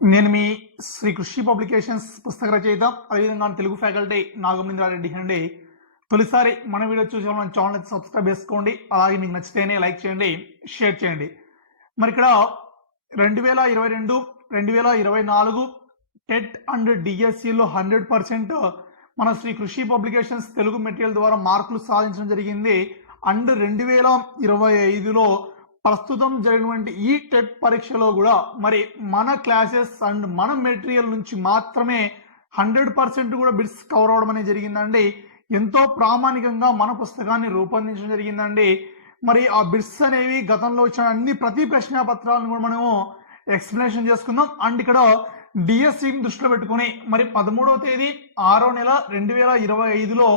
నేను మీ శ్రీ కృషి పబ్లికేషన్స్ పుస్తక రచయిత అదేవిధంగా తెలుగు ఫ్యాకల్టీ నాగమేంద్రారెడ్డి అండి. తొలిసారి మన వీడియో చూసే మన ఛానల్ సబ్స్క్రైబ్ చేసుకోండి. అలాగే మీకు నచ్చితేనే లైక్ చేయండి, షేర్ చేయండి. మరి ఇక్కడ 2022 2024 టెట్ అండ్ డిఎస్సిలో 100% మన శ్రీ కృషి పబ్లికేషన్స్ తెలుగు మెటీరియల్ ద్వారా మార్కులు సాధించడం జరిగింది. అండ్ 2025లో ప్రస్తుతం జరిగినటువంటి ఈ టెట్ పరీక్షలో కూడా మరి మన క్లాసెస్ అండ్ మన మెటీరియల్ నుంచి మాత్రమే 100% కూడా బిట్స్ కవర్ అవడం అనేది జరిగిందండి. ఎంతో ప్రామాణికంగా మన పుస్తకాన్ని రూపొందించడం జరిగిందండి. మరి ఆ బిట్స్ అనేవి గతంలో వచ్చిన ప్రతి ప్రశ్న పత్రాలను కూడా మనము ఎక్స్ప్లెనేషన్ చేసుకుందాం. అండ్ ఇక్కడ డిఎస్సిని దృష్టిలో పెట్టుకుని మరి 13వ తేదీ 6వ నెల 2025లో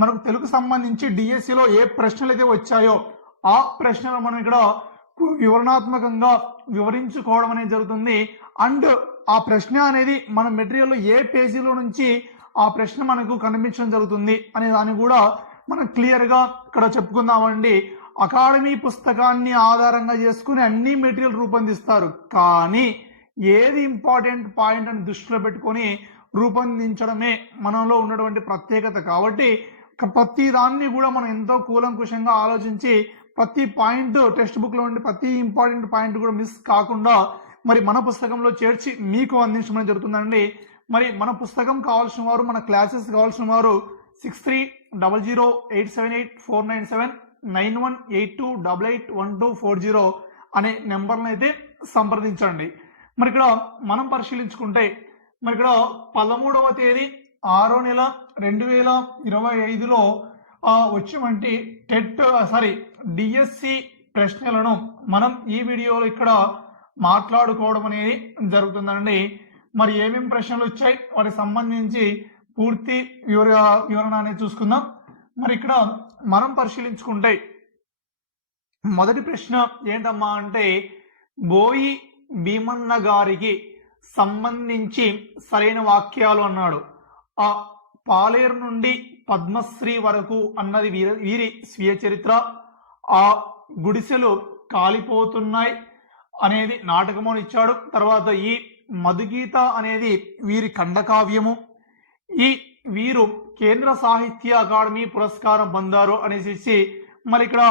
మనకు తెలుగు సంబంధించి డిఎస్సిలో ఏ ప్రశ్నలు అయితే వచ్చాయో ఆ ప్రశ్నలు మనం ఇక్కడ వివరణాత్మకంగా వివరించుకోవడం అనేది జరుగుతుంది. అండ్ ఆ ప్రశ్న అనేది మన మెటీరియల్లో ఏ పేజీలో నుంచి ఆ ప్రశ్న మనకు కనిపించడం జరుగుతుంది అనే దాన్ని కూడా మనం క్లియర్గా ఇక్కడ చెప్పుకుందామండి. అకాడమీ పుస్తకాన్ని ఆధారంగా చేసుకుని అన్ని మెటీరియల్ రూపొందిస్తారు, కానీ ఏది ఇంపార్టెంట్ పాయింట్ అని దృష్టిలో పెట్టుకొని రూపొందించడమే మనలో ఉన్నటువంటి ప్రత్యేకత. కాబట్టి ప్రతి దాన్ని కూడా మనం ఎంతో కూలంకుషంగా ఆలోచించి ప్రతి పాయింట్ టెక్స్ట్ బుక్ లో ఉండి ప్రతి ఇంపార్టెంట్ పాయింట్ కూడా మిస్ కాకుండా మరి మన పుస్తకంలో చేర్చి మీకు అందించడం జరుగుతుందండి. మరి మన పుస్తకం కావాల్సిన వారు, మన క్లాసెస్ కావాల్సిన వారు 6300878497 9182881240 అనే నెంబర్లను అయితే సంప్రదించండి. మరి ఇక్కడ మనం పరిశీలించుకుంటే మరి ఇక్కడ 13వ తేదీ 6వ నెల 2025లో వచ్చినటువంటి డిఎస్సి ప్రశ్నలను మనం ఈ వీడియోలో ఇక్కడ మాట్లాడుకోవడం అనేది జరుగుతుందండి. మరి ఏమేమి ప్రశ్నలు వచ్చాయి వాటికి సంబంధించి పూర్తి వివరణ అనేది చూసుకుందాం. మరి ఇక్కడ మనం పరిశీలించుకుంటే మొదటి ప్రశ్న ఏంటమ్మా అంటే బోయి భీమన్న గారికి సంబంధించి సరైన వాక్యాలు అన్నాడు. ఆ పాలేరు నుండి పద్మశ్రీ వరకు అన్నది వీరి స్వీయ చరిత్ర. ఆ గుడిసెలు కాలిపోతున్నాయి అనేది నాటకము ఇచ్చాడు. తర్వాత ఈ మధుగీత అనేది వీరి ఖండకావ్యము. వీరు కేంద్ర సాహిత్య అకాడమీ పురస్కారం పొందారు అనేసి మరి ఇక్కడ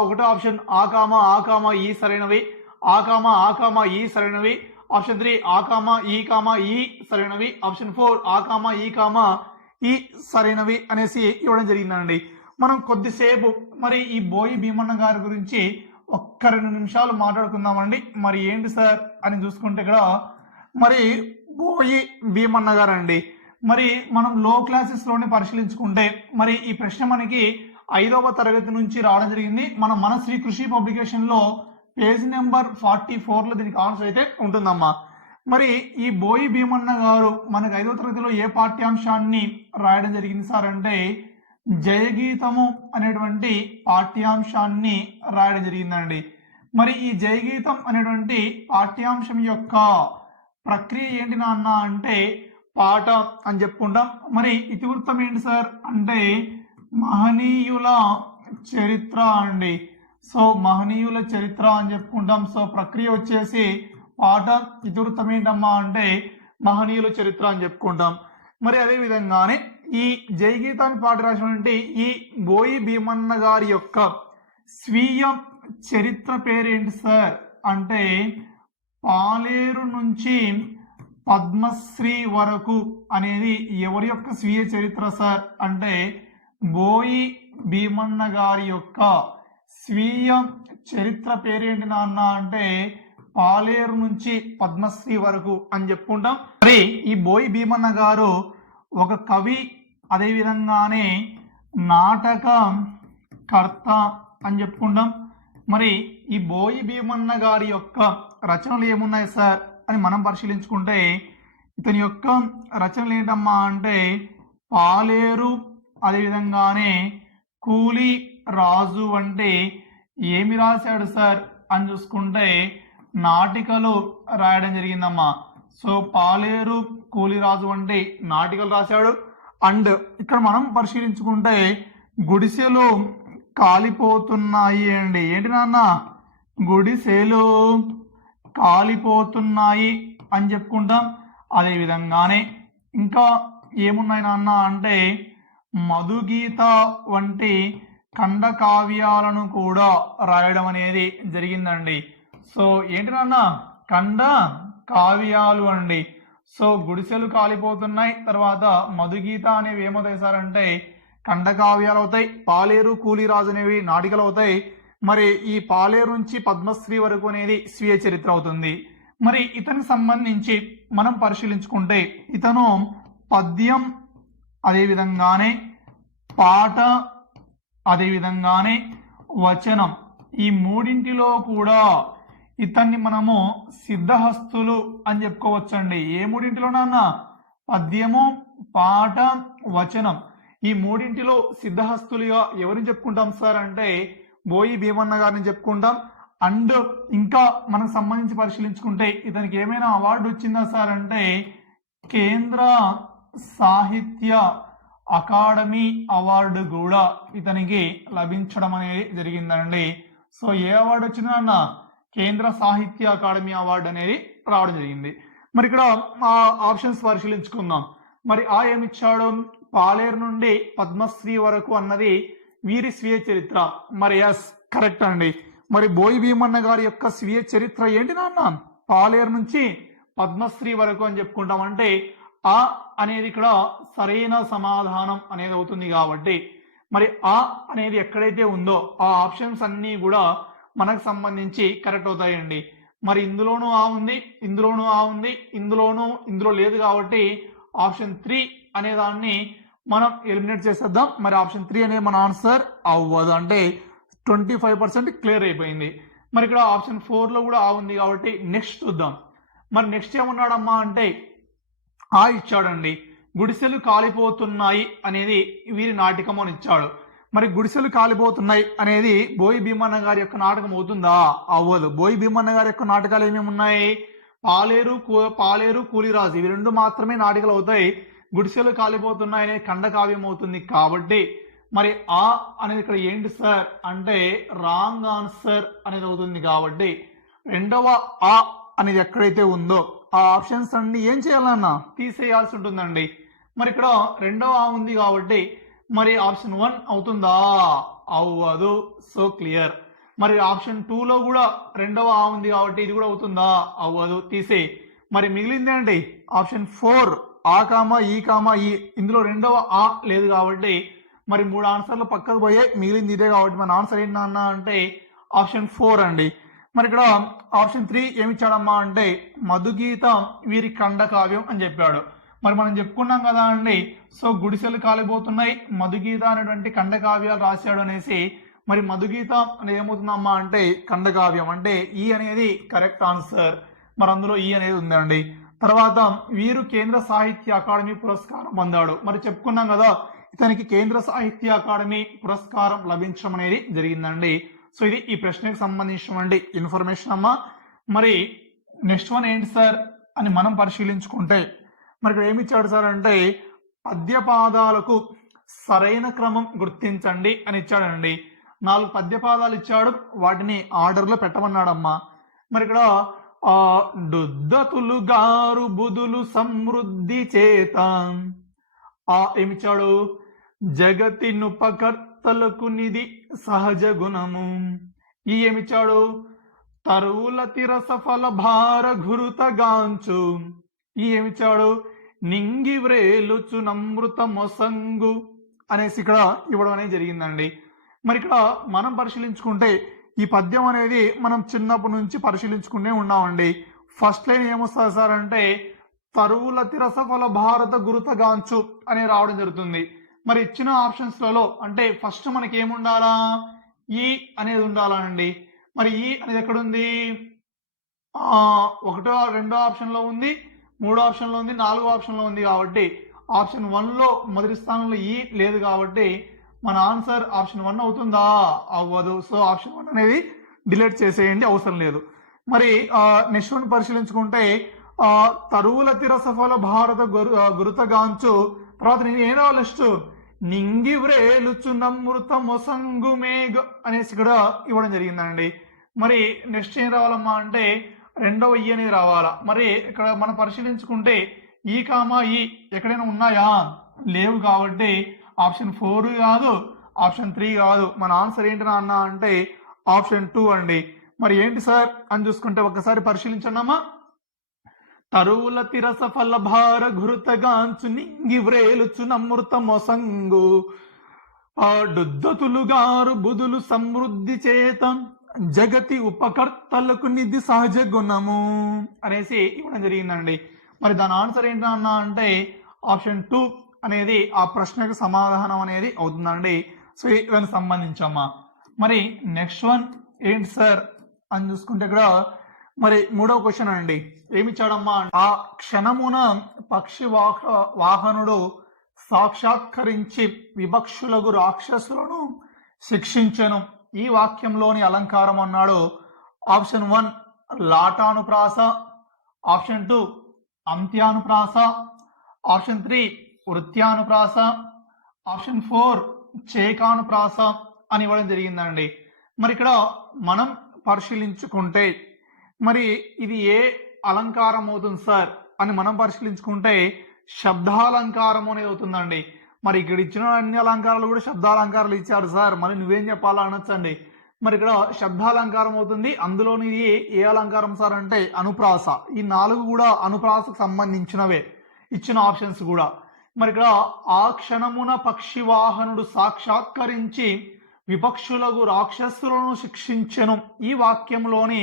ఒకటో ఆప్షన్ ఆకామ ఈ సరైనవి, ఆకామ ఈ సరైనవి. ఆప్షన్ 3 ఈ సరైనవి. ఆప్షన్ 4 ఈ సరైనవి అనేసి ఇవ్వడం జరిగిందండి. మనం కొద్దిసేపు మరి ఈ బోయి భీమన్న గారి గురించి ఒక్క 2 నిమిషాలు మాట్లాడుకుందామండి. మరి ఏంటి సార్ అని చూసుకుంటే ఇక్కడ మరి బోయి భీమన్న గారు అండి. మరి మనం లో క్లాసెస్ లోనే పరిశీలించుకుంటే మరి ఈ ప్రశ్న మనకి 5వ తరగతి నుంచి రావడం జరిగింది. మన శ్రీ కృషి పబ్లికేషన్ లో పేజ్ నెంబర్ 44లో దీనికి ఆన్సర్ అయితే ఉంటుందమ్మా. మరి ఈ బోయి భీమన్న గారు మనకు 5వ తరగతిలో ఏ పాఠ్యాంశాన్ని రాయడం జరిగింది సార్ అంటే జయగీతము అనేటువంటి పాఠ్యాంశాన్ని రాయడం జరిగిందండి. మరి ఈ జయగీతం అనేటువంటి పాఠ్యాంశం యొక్క ప్రక్రియ ఏంటి నాన్న అంటే పాట అని చెప్పుకుంటాం. మరి ఇతివృత్తం ఏంటి సార్ అంటే మహనీయుల చరిత్ర అండి. సో మహనీయుల చరిత్ర అని చెప్పుకుంటాం. సో ప్రక్రియ వచ్చేసి పాట, ఇతివృత్తం ఏంటమ్మా అంటే మహనీయుల చరిత్ర అని చెప్పుకుంటాం. మరి అదే విధంగానే ఈ జయగీతాన్ని పాట రాసినటువంటి ఈ బోయి భీమన్న గారి యొక్క స్వీయ చరిత్ర పేరేంటి సార్ అంటే పాలేరు నుంచి పద్మశ్రీ వరకు అనేది ఎవరి యొక్క స్వీయ చరిత్ర సార్ అంటే బోయి భీమన్న గారి యొక్క స్వీయ చరిత్ర పేరేంటి నాన్న అంటే పాలేరు నుంచి పద్మశ్రీ వరకు అని చెప్పుకుంటాం. మరి ఈ బోయి భీమన్న గారు ఒక కవి, అదే విధంగానే నాటకకర్త అని చెప్పుకుంటాం. మరి ఈ బోయి భీమన్న గారి యొక్క రచనలు ఏమున్నాయి సార్ అని మనం పరిశీలించుకుంటే ఇతని యొక్క రచనలు ఏంటమ్మా అంటే పాలేరు, అదేవిధంగానే కూలి రాజు అంటే ఏమి రాశాడు సార్ అని చూసుకుంటే నాటికలు రాయడం జరిగిందమ్మా. సో పాలేరు కూలిరాజు అంటే నాటికలు రాశాడు. అండ్ ఇక్కడ మనం పరిశీలించుకుంటే గుడిసెలు కాలిపోతున్నాయి అండి. ఏంటి నాన్న గుడిసెలు కాలిపోతున్నాయి అని చెప్పుకుంటాం. అదే విధంగానే ఇంకా ఏమున్నాయి నాన్న అంటే మధుగీత వంటి ఖండ కావ్యాలను కూడా రాయడం అనేది జరిగిందండి. సో ఏంటి నాన్న ఖండ కావ్యాలు అండి. సో గుడిసెలు కాలిపోతున్నాయి, తర్వాత మధుగీత అనేవి ఏమవుతాయి ఖండ కావ్యాలు అవుతాయి. పాలేరు కూలిరాజు అనేవి నాటికలు అవుతాయి. మరి ఈ పాలేరు నుంచి పద్మశ్రీ వరకు అనేది స్వీయ చరిత్ర అవుతుంది. మరి ఇతనికి సంబంధించి మనం పరిశీలించుకుంటే ఇతను పద్యం, అదేవిధంగానే పాట, అదేవిధంగానే వచనం, ఈ మూడింటిలో కూడా ఇతన్ని మనము సిద్ధహస్తులు అని చెప్పుకోవచ్చండి. ఏ మూడింటిలోనన్నా పద్యము, పాట, వచనం, ఈ మూడింటిలో సిద్ధహస్తులుగా ఎవరిని చెప్పుకుంటాం సార్ అంటే బోయి భీమన్న గారిని చెప్పుకుంటాం. అండ్ ఇంకా మనకు సంబంధించి పరిశీలించుకుంటే ఇతనికి ఏమైనా అవార్డు వచ్చిందా సార్ అంటే కేంద్ర సాహిత్య అకాడమీ అవార్డు కూడా ఇతనికి లభించడం అనేది జరిగిందండి. సో ఏ అవార్డు వచ్చిందా అన్న కేంద్ర సాహిత్య అకాడమీ అవార్డు అనేది రావడం జరిగింది. మరి ఇక్కడ ఆప్షన్స్ పరిశీలించుకుందాం. మరి ఏమిచ్చాడు పాలేరు నుండి పద్మశ్రీ వరకు అన్నది వీరి స్వీయ చరిత్ర. మరి ఎస్ కరెక్ట్ అండి. మరి బోయి భీమన్న గారి యొక్క స్వీయ చరిత్ర ఏంటి నాన్న పాలేరు నుంచి పద్మశ్రీ వరకు అని చెప్పుకుంటాం. అంటే అనేది ఇక్కడ సరైన సమాధానం అనేది అవుతుంది. కాబట్టి మరి అనేది ఎక్కడైతే ఉందో ఆ ఆప్షన్స్ అన్నీ కూడా మనకు సంబంధించి కరెక్ట్ అవుతాయండి. మరి ఇందులోనూ ఉంది, ఇందులోనూ ఉంది, ఇందులో లేదు. కాబట్టి ఆప్షన్ 3 అనే దాన్ని మనం ఎలిమినేట్ చేసేద్దాం. మరి ఆప్షన్ 3 అనేది మన ఆన్సర్ అవ్వదు. అంటే 25% క్లియర్ అయిపోయింది. మరి ఇక్కడ ఆప్షన్ 4లో కూడా ఉంది. కాబట్టి నెక్స్ట్ చూద్దాం. మరి నెక్స్ట్ ఏమన్నాడమ్మా అంటే ఇచ్చాడండి. గుడిసెలు కాలిపోతున్నాయి అనేది వీరి నాటకం అని ఇచ్చాడు. మరి గుడిసెలు కాలిపోతున్నాయి అనేది బోయి భీమన్న గారి యొక్క నాటకం అవుతుందా? అవ్వదు. బోయి భీమన్న గారి యొక్క నాటకాలు ఏమేమి ఉన్నాయి? పాలేరు కూలిరాజు, ఇవి రెండు మాత్రమే నాటకాలు అవుతాయి. గుడిసెలు కాలిపోతున్నాయి అనేది ఖండకావ్యం అవుతుంది. కాబట్టి మరి అనేది ఇక్కడ ఏంటి సార్ అంటే రాంగ్ ఆన్సర్ అనేది అవుతుంది. కాబట్టి రెండవ అనేది ఎక్కడైతే ఉందో ఆ ఆప్షన్స్ అన్ని ఏం చేయాలన్నా తీసేయాల్సి ఉంటుందండి. మరి ఇక్కడ రెండవ ఉంది కాబట్టి మరి ఆప్షన్ 1 అవుతుందా? అవ్వదు. So clear. మరి ఆప్షన్ 2లో కూడా రెండవ ఉంది కాబట్టి ఇది కూడా అవుతుందా? అవ్వదు. తీసే. మరి మిగిలింది అండి ఆప్షన్ 4 ఈ. ఇందులో రెండవ లేదు కాబట్టి మరి 3 ఆన్సర్లు పక్కకు పోయాయి. మిగిలింది ఇదే కాబట్టి మన ఆన్సర్ ఏంటన్నా అంటే ఆప్షన్ 4 అండి. మరి ఇక్కడ ఆప్షన్ 3 ఏమిచ్చాడమ్మా అంటే మధుగీత వీరి ఖండకావ్యం అని చెప్పాడు. మరి మనం చెప్పుకున్నాం కదా అండి. సో గుడిసెలు కాలిపోతున్నాయి, మధుగీత అనేటువంటి ఖండకావ్యాలు రాశాడు అనేసి. మరి మధుగీత అనేది ఏమవుతుందమ్మా అంటే ఖండకావ్యం. అంటే అనేది కరెక్ట్ ఆన్సర్. మరి అందులో అనేది ఉందండి. తర్వాత వీరు కేంద్ర సాహిత్య అకాడమీ పురస్కారం పొందాడు. మరి చెప్పుకున్నాం కదా ఇతనికి కేంద్ర సాహిత్య అకాడమీ పురస్కారం లభించడం అనేది జరిగిందండి. సో ఇది ఈ ప్రశ్నకు సంబంధించినటువంటి ఇన్ఫర్మేషన్ అమ్మా. మరి నెక్స్ట్ వన్ ఏంటి సార్ అని మనం పరిశీలించుకుంటే మరి ఇక్కడ ఏమి ఇచ్చాడు సార్ అంటే పద్యపాదాలకు సరైన క్రమం గుర్తించండి అని ఇచ్చాడండి. 4 పద్యపాదాలు ఇచ్చాడు, వాటిని ఆర్డర్లో పెట్టమన్నాడమ్మా. మరి ఇక్కడ డుద్దతులు గారు బుధులు సమృద్ధి చేత ఏమిచ్చాడు జగతి నుపకర్తలకు నిధి సహజ గుణము. ఏమిచ్చాడు తరువుల తిరస ఫల భార ఘురుత గాంచు. ఏమిచ్చాడు నింగి వ్రేలుచు నమృత మొసంగు అనేసి ఇక్కడ ఇవ్వడం అనేది జరిగిందండి. మరి ఇక్కడ మనం పరిశీలించుకుంటే ఈ పద్యం అనేది మనం చిన్నప్పటి నుంచి పరిశీలించుకునే ఉన్నామండి. ఫస్ట్ లైన్ ఏమొస్తుంది సార్ అంటే తరువుల తిరసఫల భారత గురుతగాంచు అనే రావడం జరుగుతుంది. మరి ఇచ్చిన ఆప్షన్స్లలో అంటే ఫస్ట్ మనకి ఏముండాలా అనేది ఉండాలండి. మరి అనేది ఎక్కడుంది? 1వ 2వ ఆప్షన్లో ఉంది, 3వ ఆప్షన్లో ఉంది, 4వ ఆప్షన్లో ఉంది. కాబట్టి ఆప్షన్ 1లో మొదటి స్థానంలో లేదు కాబట్టి మన ఆన్సర్ ఆప్షన్ 1 అవుతుందా? అవ్వదు. సో ఆప్షన్ 1 అనేది డిలీట్ చేసేయండి, అవసరం లేదు. మరి నెక్స్ట్ వన్ పరిశీలించుకుంటే తరువుల తిరసఫల భారత గురుతగాంచు. తర్వాత నేను ఏం రావాలి నెక్స్ట్ నింగి వ్రేలుచు నమృత మొసంగు మేఘ అనేసి ఇక్కడ ఇవ్వడం జరిగిందండి. మరి నెక్స్ట్ ఏం రావాలమ్మా అంటే రెండవ ఈ అనేది రావాలా. మరి ఇక్కడ మనం పరిశీలించుకుంటే ఈ కామా ఈ ఎక్కడైనా ఉన్నాయా? లేవు. కాబట్టి ఆప్షన్ 4 కాదు, ఆప్షన్ 3 కాదు. మన ఆన్సర్ ఏంటి నాన్న అంటే ఆప్షన్ 2 అండి. మరి ఏంటి సార్ అని చూసుకుంటే ఒకసారి పరిశీలించండమ్మా. తరువుల తిరస ఫలభార ఘృతగాంచు నింగి వ్రేలుచు నమృత మొసంగు డుద్దతులుగారు బుధులు సమృద్ధి చేత జగతి ఉపకర్తలకు నిధి సహజ గుణము అనేసి ఇవ్వడం జరిగిందండి. మరి దాని ఆన్సర్ ఏంటన్నా అంటే ఆప్షన్ 2 అనేది ఆ ప్రశ్నకు సమాధానం అనేది అవుతుందండి. సో దానికి సంబంధించమ్మా. మరి నెక్స్ట్ వన్ ఏంటి సార్ అని చూసుకుంటే ఇక్కడ మరి మూడవ క్వశ్చన్ అండి. ఏమిచ్చాడమ్మా? ఆ క్షణమున పక్షి వాహనుడు సాక్షాత్కరించి విభక్షులకు రాక్షసులను శిక్షించెను. ఈ వాక్యంలోని అలంకారం అన్నాడు. ఆప్షన్ 1 లాటానుప్రాస, ఆప్షన్ 2 అంత్యానుప్రాస, ఆప్షన్ 3 వృత్యానుప్రాస, ఆప్షన్ 4 చేకానుప్రాస అని ఇవ్వడం జరిగిందండి. మరి ఇక్కడ మనం పరిశీలించుకుంటే మరి ఇది ఏ అలంకారం అవుతుంది సార్ అని మనం పరిశీలించుకుంటే శబ్దాలంకారం అనేది అవుతుందండి. మరి ఇక్కడ ఇచ్చిన అన్ని అలంకారాలు కూడా శబ్దాలంకారాలు ఇచ్చారు సార్, మరి నువ్వేం చెప్పాలా అనొచ్చండి. మరి ఇక్కడ శబ్దాలంకారం అవుతుంది. అందులోని ఏ అలంకారం సార్ అంటే అనుప్రాస. ఈ 4 కూడా అనుప్రాసకు సంబంధించినవే ఇచ్చిన ఆప్షన్స్ కూడా. మరి ఇక్కడ ఆ క్షణమున పక్షి వాహనుడు సాక్షాత్కరించి విపక్షులకు రాక్షసులను శిక్షించెను. ఈ వాక్యంలోని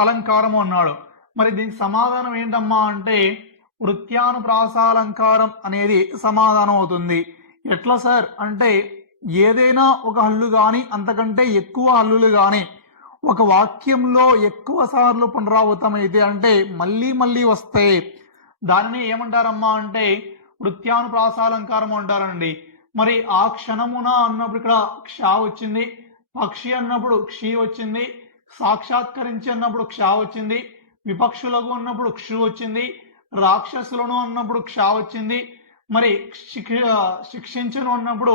అలంకారము అన్నాడు. మరి దీనికి సమాధానం ఏంటమ్మా అంటే వృత్యానుప్రాసాలంకారం అనేది సమాధానం అవుతుంది. ఎట్లా సార్ అంటే ఏదైనా ఒక హల్లు కానీ అంతకంటే ఎక్కువ హల్లులు కానీ ఒక వాక్యంలో ఎక్కువ సార్లు పునరావృతమైతే అంటే మళ్ళీ మళ్ళీ వస్తే దానిని ఏమంటారమ్మా అంటే వృత్యానుప్రాసాలంకారం అంటారండి. మరి ఆ క్షణమున అన్నప్పుడు ఇక్కడ క్ష వచ్చింది, పక్షి అన్నప్పుడు క్షి వచ్చింది, సాక్షాత్కరించి అన్నప్పుడు క్ష వచ్చింది, విపక్షులకు అన్నప్పుడు క్షు వచ్చింది, రాక్షసులను అన్నప్పుడు క్ష వచ్చింది, మరి శిక్షించను అన్నప్పుడు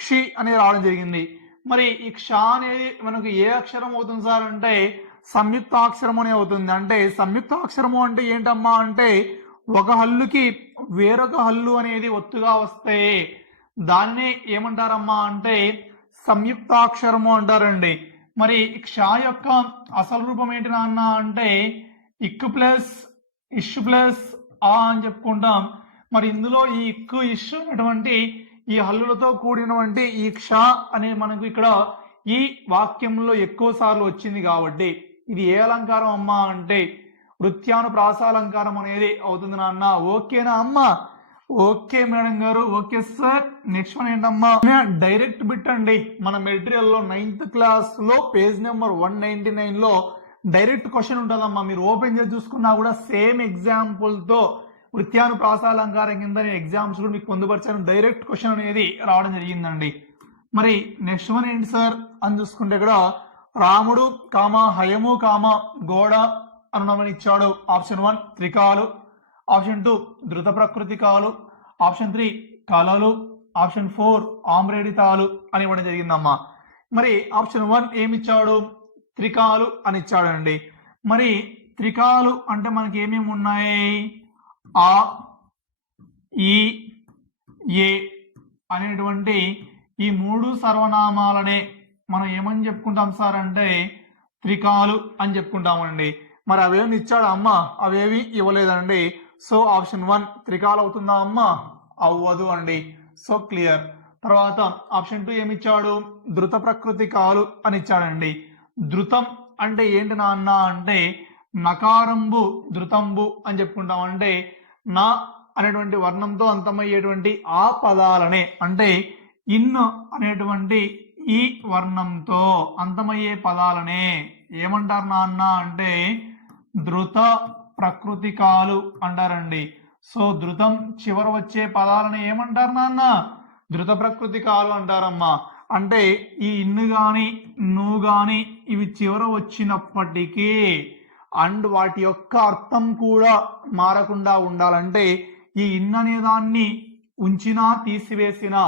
క్షి అనేది రావడం జరిగింది. మరి ఈ క్ష అనేది మనకు ఏ అక్షరం అవుతుంది సార్ అంటే సంయుక్తాక్షరం అనే అవుతుంది. అంటే సంయుక్తాక్షరము అంటే ఏంటమ్మా అంటే ఒక హల్లుకి వేరొక హల్లు అనేది ఒత్తుగా వస్తే దాన్ని ఏమంటారమ్మా అంటే సంయుక్తాక్షరము అంటారండి. మరి క్ష యొక్క అసలు రూపం ఏంటి నాన్న అంటే ఇక్కు ప్లస్ ఇష్ ప్లస్ ఆ అని చెప్పుకుంటాం. మరి ఇందులో ఈ ఇక్కు ఇష్ అటువంటి ఈ హల్లులతో కూడినటువంటి ఈ క్ష అనేది మనకు ఇక్కడ ఈ వాక్యంలో ఎక్కువ సార్లు వచ్చింది కాబట్టి ఇది ఏ అలంకారం అమ్మా అంటే వృత్యానుప్రాసాలంకారం అనేది అవుతుంది నాన్న. ఓకేనా అమ్మా? ఓకే మేడం గారు, ఓకే సార్. నెక్స్ట్ వన్ ఏంటమ్మా? డైరెక్ట్ బిట్ అండి. మన మెటీరియల్ లో 9th క్లాస్ లో పేజ్ నెంబర్ 199 లో డైరెక్ట్ క్వశ్చన్ ఉంటుందమ్మా. మీరు ఓపెన్ చేసి చూసుకున్నా కూడా సేమ్ ఎగ్జాంపుల్ తో వృత్యానుప్రాసాలంకారం కింద ఎగ్జామ్స్ కూడా మీకు పొందుపరిచాను. డైరెక్ట్ క్వశ్చన్ అనేది రావడం జరిగిందండి. మరి నెక్స్ట్ వన్ ఏంటి సార్ అని చూసుకుంటే ఇక్కడ రాముడు కామ హయము కామ గోడ అనుమని ఇచ్చాడు. ఆప్షన్ 1 త్రికాలు, ఆప్షన్ 2 ధృత ప్రకృతికాలు, ఆప్షన్ 3 కళలు, ఆప్షన్ 4 ఆమ్రేడితాలు అని ఇవ్వడం జరిగిందమ్మా. మరి ఆప్షన్ 1 ఏమిచ్చాడు? త్రికాలు అని ఇచ్చాడండి. మరి త్రికాలు అంటే మనకి ఏమేమి ఉన్నాయి? ఆ, ఈ, ఏ అనేటువంటి ఈ 3 సర్వనామాలనే మనం ఏమని చెప్పుకుంటాం సార్ అంటే త్రికాలు అని చెప్పుకుంటామండి. మరి అవేమి ఇచ్చాడు అమ్మ? అవేమి ఇవ్వలేదండి. సో ఆప్షన్ 1 త్రికాలు అవుతుందా అమ్మ? అవ్వదు అండి. So clear. తర్వాత ఆప్షన్ 2 ఏమిచ్చాడు? ధృత ప్రకృతికాలు అని ఇచ్చాడండి. ధృతం అంటే ఏంటి నాన్న అంటే నకారంబు ధృతంబు అని చెప్పుకుంటాం. అంటే నా అనేటువంటి వర్ణంతో అంతమయ్యేటువంటి ఆ పదాలనే అంటే ఇన్ అనేటువంటి ఈ వర్ణంతో అంతమయ్యే పదాలనే ఏమంటారు నాన్న అంటే ధృత ప్రకృతికాలు అంటారండి. సో ధృతం చివర వచ్చే పదాలను ఏమంటారు నాన్న? ధృత ప్రకృతికాలు అంటారమ్మా. అంటే ఈ ఇన్ను గాని నువ్వు గాని ఇవి చివర వచ్చినప్పటికీ అండ్ వాటి యొక్క అర్థం కూడా మారకుండా ఉండాలంటే ఈ ఇన్ అనే దాన్ని ఉంచినా తీసివేసినా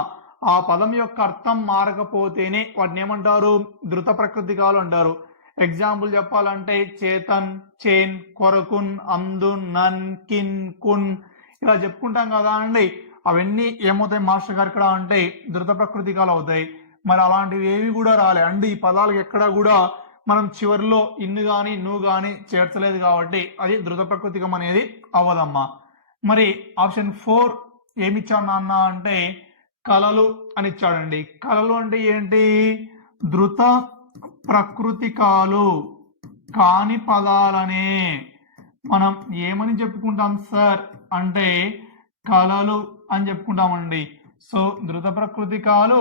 ఆ పదం యొక్క అర్థం మారకపోతేనే వాటిని ఏమంటారు? ధృత ప్రకృతికాలు అంటారు. ఎగ్జాంపుల్ చెప్పాలంటే చేతన్, చేన్, కొరకున్, అందున్, నన్, కిన్, కున్ ఇలా చెప్పుకుంటాం కదా అండి. అవన్నీ ఏమవుతాయి మాస్టర్ గారు ఇక్కడ అంటే ధృత ప్రకృతికాలు అవుతాయి. మరి అలాంటివి ఏవి కూడా రాలే అండి. ఈ పదాలకు ఎక్కడ కూడా మనం చివరిలో ఇన్ను గాని నువ్వు గాని చేర్చలేదు కాబట్టి అది ధృత ప్రకృతికం అనేది అవ్వదమ్మా. మరి ఆప్షన్ 4 ఏమిచ్చాడు నాన్న అంటే కలలు అని ఇచ్చాడండి. కలలు అంటే ఏంటి? ధృత ప్రకృతికాలు కాని పదాలనే మనం ఏమని చెప్పుకుంటాం సార్ అంటే కలలు అని చెప్పుకుంటామండి. సో ధృత ప్రకృతికాలు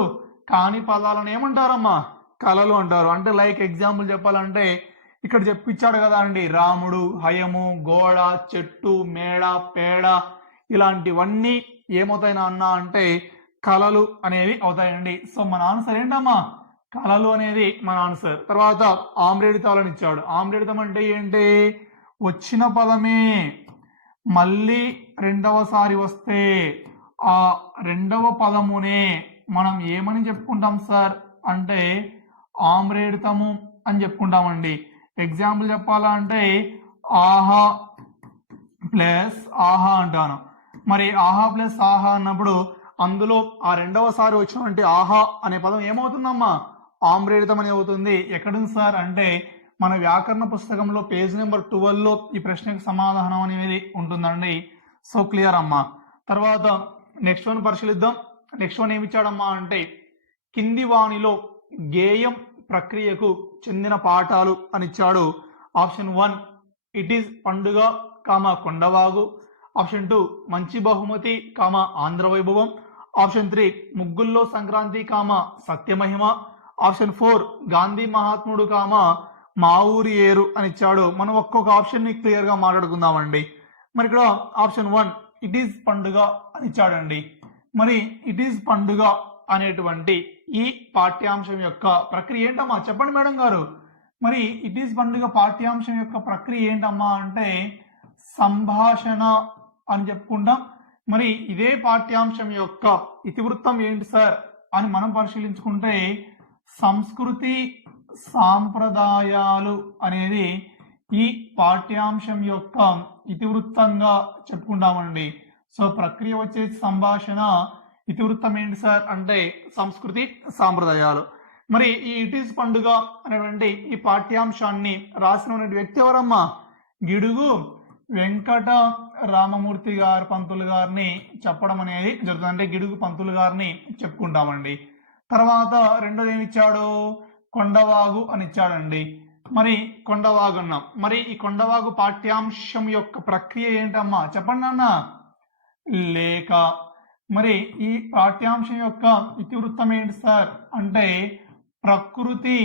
కాని పదాలను ఏమంటారమ్మా? కలలు అంటారు. అంటే లైక్ ఎగ్జాంపుల్ చెప్పాలంటే ఇక్కడ చెప్పించాడు కదా అండి, రాముడు, హయము, గోడ, చెట్టు, మేడ, పేడ ఇలాంటివన్నీ ఏమవుతాయి నాన్న అంటే కలలు అనేవి అవుతాయండి. సో మన ఆన్సర్ ఏంటమ్మా? కలలు అనేది మన ఆన్సర్. తర్వాత ఆమ్రేడితాలని ఇచ్చాడు. ఆమ్రేడితం అంటే ఏంటి? వచ్చిన పదమే మళ్ళీ రెండవసారి వస్తే ఆ రెండవ పదమునే మనం ఏమని చెప్పుకుంటాం సార్ అంటే ఆమ్రేడితము అని చెప్పుకుంటామండి. ఎగ్జాంపుల్ చెప్పాలంటే ఆహా ప్లస్ ఆహా అంటాను. మరి ఆహా ప్లస్ ఆహా అన్నప్పుడు అందులో ఆ రెండవసారి వచ్చినటువంటి ఆహా అనే పదం ఏమవుతుందమ్మా? ఆమ్రేడితం అని అవుతుంది. ఎక్కడుంది సార్ అంటే మన వ్యాకరణ పుస్తకంలో పేజ్ నెంబర్ 12లో ఈ ప్రశ్నకు సమాధానం అనేది ఉంటుందండి. సో క్లియర్ అమ్మా. తర్వాత నెక్స్ట్ వన్ పరిశీలిద్దాం. నెక్స్ట్ వన్ ఏమిచ్చాడమ్మా అంటే కింది వాణిలో గేయం ప్రక్రియకు చెందిన పాఠాలు అని ఇచ్చాడు. ఆప్షన్ 1 ఇట్ ఈస్ పండుగ కొండవాగు. ఆప్షన్ 2 మంచి బహుమతి ఆంధ్ర వైభవం. ఆప్షన్ 3 ముగ్గుల్లో సంక్రాంతి సత్యమహిమ. ఆప్షన్ 4 గాంధీ మహాత్ముడు మా ఊరి ఏరు అని ఇచ్చాడు. మనం ఒక్కొక్క ఆప్షన్ ని క్లియర్ గా మాట్లాడుకుందామండి. మరి ఇక్కడ ఆప్షన్ 1 ఇట్ ఈస్ పండుగ అని ఇచ్చాడండి. మరి ఇట్ ఈస్ పండుగ అనేటువంటి ఈ పాఠ్యాంశం యొక్క ప్రక్రియ ఏంటమ్మా? చెప్పండి మేడం గారు. మరి ఇట్ ఈస్ పండుగ పాఠ్యాంశం యొక్క ప్రక్రియ ఏంటమ్మా అంటే సంభాషణ అని చెప్పుకుంటాం. మరి ఇదే పాఠ్యాంశం యొక్క ఇతివృత్తం ఏంటి సార్ అని మనం పరిశీలించుకుంటే సంస్కృతి సాంప్రదాయాలు అనేది ఈ పాఠ్యాంశం యొక్క ఇతివృత్తంగా చెప్పుకుంటామండి. సో ప్రక్రియ వచ్చేసి సంభాషణ, ఇతివృత్తం ఏంటి సార్ అంటే సంస్కృతి సాంప్రదాయాలు. మరి ఈ ఇట్ ఈస్ పండుగ అనేటువంటి ఈ పాఠ్యాంశాన్ని రాసిన వ్యక్తి ఎవరమ్మా? గిడుగు వెంకట రామమూర్తి గారు పంతులు గారిని చెప్పడం అనేది జరుగుతుంది. అంటే గిడుగు పంతులు గారిని చెప్పుకుంటామండి. తర్వాత రెండోది ఏమి ఇచ్చాడు? కొండవాగు అని ఇచ్చాడండి. మరి కొండవాగు అన్నాం. మరి ఈ కొండవాగు పాఠ్యాంశం యొక్క ప్రక్రియ ఏంటమ్మా? చెప్పండి అన్న. లేక. మరి ఈ పాఠ్యాంశం యొక్క ఇతివృత్తం ఏంటి సార్ అంటే ప్రకృతి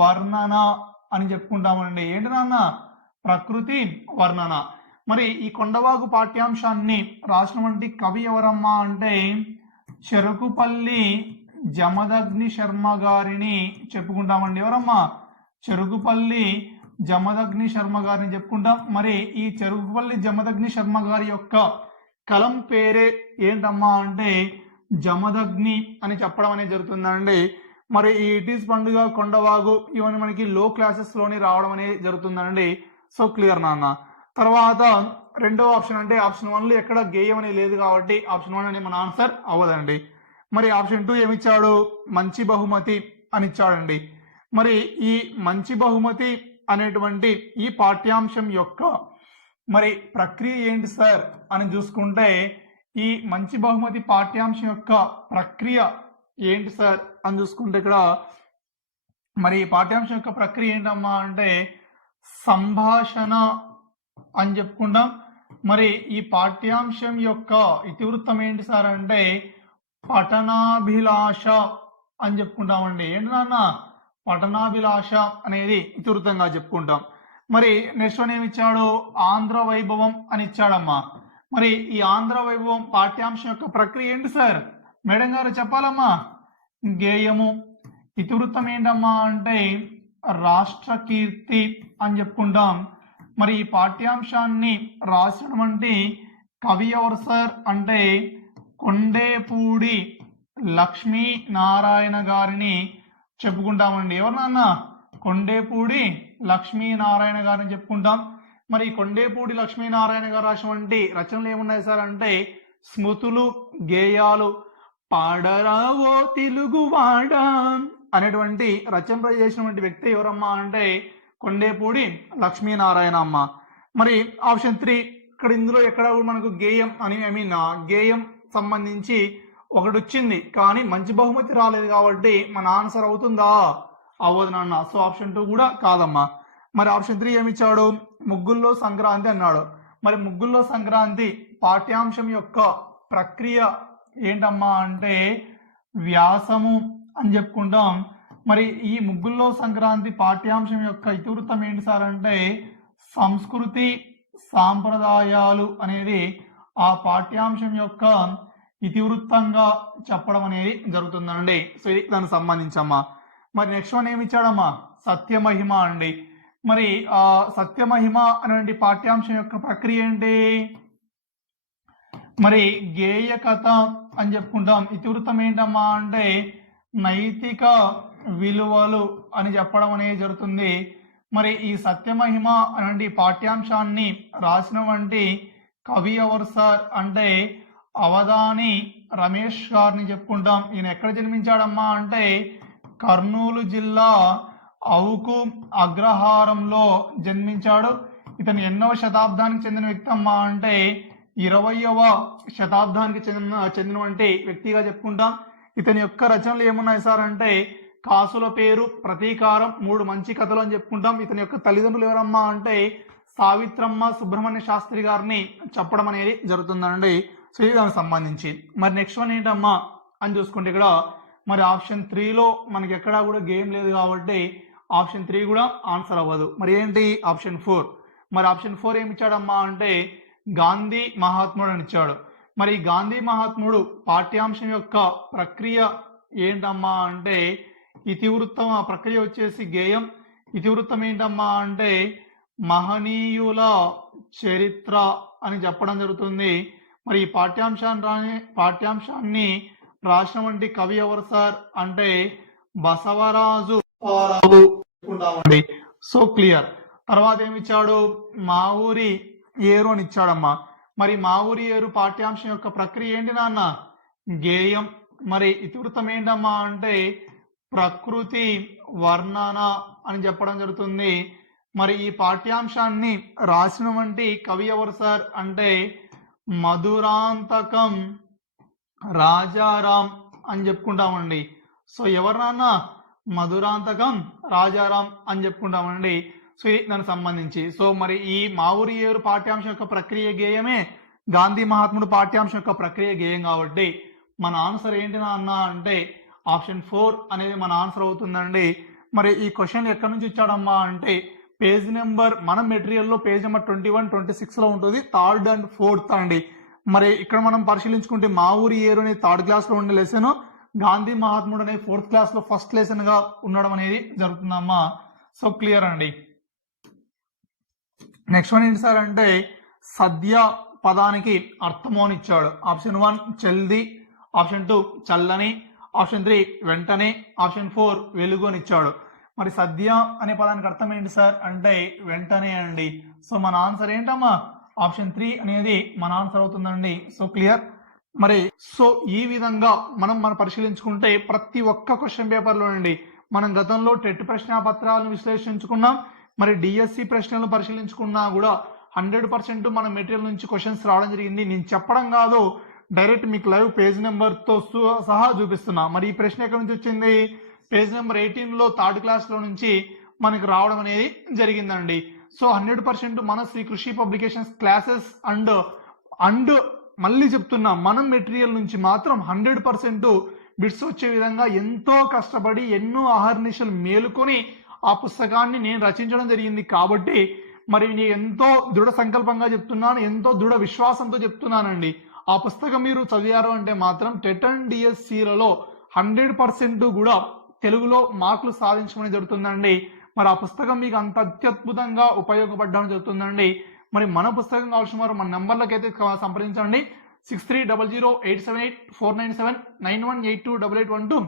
వర్ణన అని చెప్పుకుంటామండి. ఏంటి నాన్న? ప్రకృతి వర్ణన. మరి ఈ కొండవాగు పాఠ్యాంశాన్ని రాసినటువంటి కవి ఎవరమ్మా అంటే చెరుకుపల్లి జమదగ్ని శర్మ గారిని చెప్పుకుంటామండి. ఎవరమ్మా? చెరుకుపల్లి జమదగ్ని శర్మ గారిని చెప్పుకుంటాం. మరి ఈ చెరుకుపల్లి జమదగ్ని శర్మ గారి యొక్క కలం పేరే ఏంటమ్మా అంటే జమదగ్ని అని చెప్పడం అనేది జరుగుతుందండి. మరి ఈ ఇట్ ఈస్ పండుగ, కొండవాగు ఇవన్నీ మనకి లో క్లాసెస్ లోని రావడం అనేది జరుగుతుందండి. సో క్లియర్ నాన్న. తర్వాత రెండో ఆప్షన్ అంటే ఆప్షన్ 1 లో ఎక్కడ గేయం అనేది లేదు కాబట్టి ఆప్షన్ 1 అనేది మన ఆన్సర్ అవ్వదండి. మరి ఆప్షన్ 2 ఏమిచ్చాడు? మంచి బహుమతి అని ఇచ్చాడండి. మరి ఈ మంచి బహుమతి అనేటువంటి ఈ పాఠ్యాంశం యొక్క మరి ప్రక్రియ ఏంటి సార్ అని చూసుకుంటే ఈ మంచి బహుమతి పాఠ్యాంశం యొక్క ప్రక్రియ ఏంటి సార్ అని చూసుకుంటే ఇక్కడ మరి పాఠ్యాంశం యొక్క ప్రక్రియ ఏంటమ్మా అంటే సంభాషణ అని చెప్పుకుంటాం. మరి ఈ పాఠ్యాంశం యొక్క ఇతివృత్తం ఏంటి సార్ అంటే పఠనాభిలాష అని చెప్పుకుంటామండి. ఏంటి నాన్న? పఠనాభిలాష అనేది ఇతివృత్తంగా చెప్పుకుంటాం. మరి నెక్స్ట్ వన్ ఏమి ఇచ్చాడు? ఆంధ్ర వైభవం అని ఇచ్చాడమ్మా. మరి ఈ ఆంధ్ర వైభవం పాఠ్యాంశం యొక్క ప్రక్రియ ఏంటి సార్? మేడం గారు చెప్పాలమ్మా. గేయము. ఇతివృత్తం ఏంటమ్మా అంటే రాష్ట్ర కీర్తి అని చెప్పుకుంటాం. మరి ఈ పాఠ్యాంశాన్ని రాసినటువంటి కవి ఎవరు సార్ అంటే కొండేపూడి లక్ష్మీనారాయణ గారిని చెప్పుకుంటామండి. ఎవరు నాన్న? కొండేపూడి లక్ష్మీనారాయణ గారిని చెప్పుకుంటాం. మరి కొండేపూడి లక్ష్మీనారాయణ గారు రాసినటువంటి రచనలు ఏమున్నాయి సార్ అంటే స్మృతులు, గేయాలు, పాడరావో తెలుగువాడ అనేటువంటి రచన చేసినటువంటి వ్యక్తి ఎవరమ్మా అంటే కొండేపూడి లక్ష్మీనారాయణ అమ్మ. మరి ఆప్షన్ 3 ఇక్కడ ఇందులో ఎక్కడ మనకు గేయం అని గేయం సంబంధించి ఒకటి వచ్చింది కానీ మంచి బహుమతి రాలేదు కాబట్టి మన ఆన్సర్ అవుతుందా? అవ్వదు నాన్న. సో ఆప్షన్ 2 కూడా కాదమ్మా. మరి ఆప్షన్ 3 ఏమిచ్చాడు? ముగ్గుల్లో సంక్రాంతి అన్నాడు. మరి ముగ్గుల్లో సంక్రాంతి పాఠ్యాంశం యొక్క ప్రక్రియ ఏంటమ్మా అంటే వ్యాసము అని చెప్పుకుంటాం. మరి ఈ ముగ్గుల్లో సంక్రాంతి పాఠ్యాంశం యొక్క ఇతివృత్తం ఏంటి సార్ అంటే సంస్కృతి సాంప్రదాయాలు అనేది ఆ పాఠ్యాంశం యొక్క ఇతివృత్తంగా చెప్పడం అనేది జరుగుతుందండి. సో ఇది దానికి సంబంధించమ్మా. మరి నెక్స్ట్ వన్ ఏమి ఇచ్చాడమ్మా? సత్యమహిమ అండి. మరి ఆ సత్యమహిమ అనేటువంటి పాఠ్యాంశం యొక్క ప్రక్రియ ఏంటి? మరి గేయ కథ అని చెప్పుకుంటాం. ఇతివృత్తం ఏంటమ్మా అంటే నైతిక విలువలు అని చెప్పడం అనేది జరుగుతుంది. మరి ఈ సత్యమహిమ అనేటువంటి పాఠ్యాంశాన్ని రాసినటువంటి కవి ఎవరు సార్ అంటే అవధాని రమేష్ గారిని చెప్పుకుంటాం. ఈయన ఎక్కడ జన్మించాడమ్మా అంటే కర్నూలు జిల్లా అవుకు అగ్రహారంలో జన్మించాడు. ఇతను ఎన్నవ శతాబ్దానికి చెందిన వ్యక్తి అమ్మా అంటే 20వ శతాబ్దానికి చెందినటువంటి వ్యక్తిగా చెప్పుకుంటాం. ఇతని యొక్క రచనలు ఏమున్నాయి సార్ అంటే కాసుల పేరు, ప్రతీకారం, 3 మంచి కథలు అని చెప్పుకుంటాం. ఇతని యొక్క తల్లిదండ్రులు ఎవరమ్మా అంటే సావిత్రమ్మ సుబ్రహ్మణ్య శాస్త్రి గారిని చెప్పడం అనేది జరుగుతుందండి. సో ఇది దానికి సంబంధించి. మరి నెక్స్ట్ వన్ ఏంటమ్మా అని చూసుకుంటే ఇక్కడ మరి ఆప్షన్ 3లో మనకి ఎక్కడా కూడా గేమ్ లేదు కాబట్టి ఆప్షన్ 3 కూడా ఆన్సర్ అవ్వదు. మరి ఏంటి? ఆప్షన్ 4. మరి ఆప్షన్ 4 ఏమి ఇచ్చాడమ్మా అంటే గాంధీ మహాత్ముడు అని ఇచ్చాడు. మరి గాంధీ మహాత్ముడు పాఠ్యాంశం యొక్క ప్రక్రియ ఏంటమ్మా అంటే ఇతివృత్తం. ఆ ప్రక్రియ వచ్చేసి గేయం. ఇతివృత్తం ఏంటమ్మా అంటే మహనీయుల చరిత్ర అని చెప్పడం జరుగుతుంది. మరి ఈ పాఠ్యాంశాన్ని రాసినటువంటి కవి ఎవరు సార్ అంటే బసవరాజు. So clear. తర్వాత ఏమిచ్చాడు? మా ఊరి ఏరు అని ఇచ్చాడమ్మా. మరి మా ఊరి ఏరు పాఠ్యాంశం యొక్క ప్రక్రియ ఏంటి నాన్న? గేయం. మరి ఇతివృత్తం ఏంటమ్మా అంటే ప్రకృతి వర్ణన అని చెప్పడం జరుగుతుంది. మరి ఈ పాఠ్యాంశాన్ని రాసినటువంటి కవి ఎవరు సార్ అంటే మధురాంతకం రాజారాం అని చెప్పుకుంటామండి. సో ఎవరు నాన్న? మధురాంతకం రాజారాం అని చెప్పుకుంటామండి. సో ఇది దానికి సంబంధించి. సో మరి ఈ మా ఊరి ఏరు పాఠ్యాంశం యొక్క ప్రక్రియ గేయమే, గాంధీ మహాత్ముడు పాఠ్యాంశం యొక్క ప్రక్రియ గేయం కాబట్టి మన ఆన్సర్ ఏంటి నాన్న అంటే ఆప్షన్ 4 అనేది మన ఆన్సర్ అవుతుందండి. మరి ఈ క్వశ్చన్ ఎక్కడి నుంచి ఇచ్చాడమ్మా అంటే పేజ్ నెంబర్ మన మెటీరియల్లో పేజ్ నెంబర్ 21, 26లో ఉంటుంది. 3rd and 4th అండి. మరి ఇక్కడ మనం పరిశీలించుకుంటే మా ఊరి ఏరు అనేది 3rd క్లాస్లో ఉండే లెసన్, గాంధీ మహాత్ముడు అనేది 4th క్లాస్లో ఫస్ట్ లెసన్ గా ఉండడం అనేది జరుగుతుందమ్మా. సో క్లియర్ అండి. నెక్స్ట్ వన్ ఏంటి సార్ అంటే సద్య పదానికి అర్థము అని ఇచ్చాడు. ఆప్షన్ 1 చల్ది, ఆప్షన్ 2 చల్లని, ఆప్షన్ 3 వెంటనే, ఆప్షన్ 4 వెలుగు అని ఇచ్చాడు. మరి సద్య అనే పదానికి అర్థం ఏంటి సార్ అంటే వెంటనే అండి. సో మన ఆన్సర్ ఏంటమ్మా? ఆప్షన్ 3 అనేది మన ఆన్సర్ అవుతుందండి. So clear. మరి సో ఈ విధంగా మనం పరిశీలించుకుంటే ప్రతి ఒక్క క్వశ్చన్ పేపర్లో అండి మనం గతంలో టెట్ ప్రశ్నాపత్రాలను విశ్లేషించుకున్నాం. మరి డిఎస్సి ప్రశ్నలను పరిశీలించుకున్నా కూడా 100% మన మెటీరియల్ నుంచి క్వశ్చన్స్ రావడం జరిగింది. నేను చెప్పడం కాదు, డైరెక్ట్ మీకు లైవ్ పేజ్ నెంబర్తో సహా చూపిస్తున్నా. మరి ఈ ప్రశ్న ఎక్కడి నుంచి వచ్చింది? పేజ్ నెంబర్ 18లో 3rd క్లాస్లో నుంచి మనకి రావడం అనేది జరిగిందండి. సో 100% మన శ్రీ కృషి పబ్లికేషన్స్ క్లాసెస్ అండ్ మళ్ళీ చెప్తున్నా మనం మెటీరియల్ నుంచి మాత్రం 100% బిట్స్ వచ్చే విధంగా ఎంతో కష్టపడి ఎన్నో అహర్నిశలు మేలుకొని ఆ పుస్తకాన్ని నేను రచించడం జరిగింది. కాబట్టి మరి నేను ఎంతో దృఢ సంకల్పంగా చెప్తున్నాను, ఎంతో దృఢ విశ్వాసంతో చెప్తున్నానండి. ఆ పుస్తకం మీరు చదివారు అంటే మాత్రం టెట్ అండ్ డిఎస్సిలలో 100% కూడా తెలుగులో మార్కులు సాధించమని జరుగుతుందండి. మరి ఆ పుస్తకం మీకు అంత అత్యద్భుతంగా ఉపయోగపడడం జరుగుతుందండి. మరి మన పుస్తకం కావాల్సిన వారు మన నెంబర్లకు అయితే సంప్రదించండి. 6300878497 9182881240.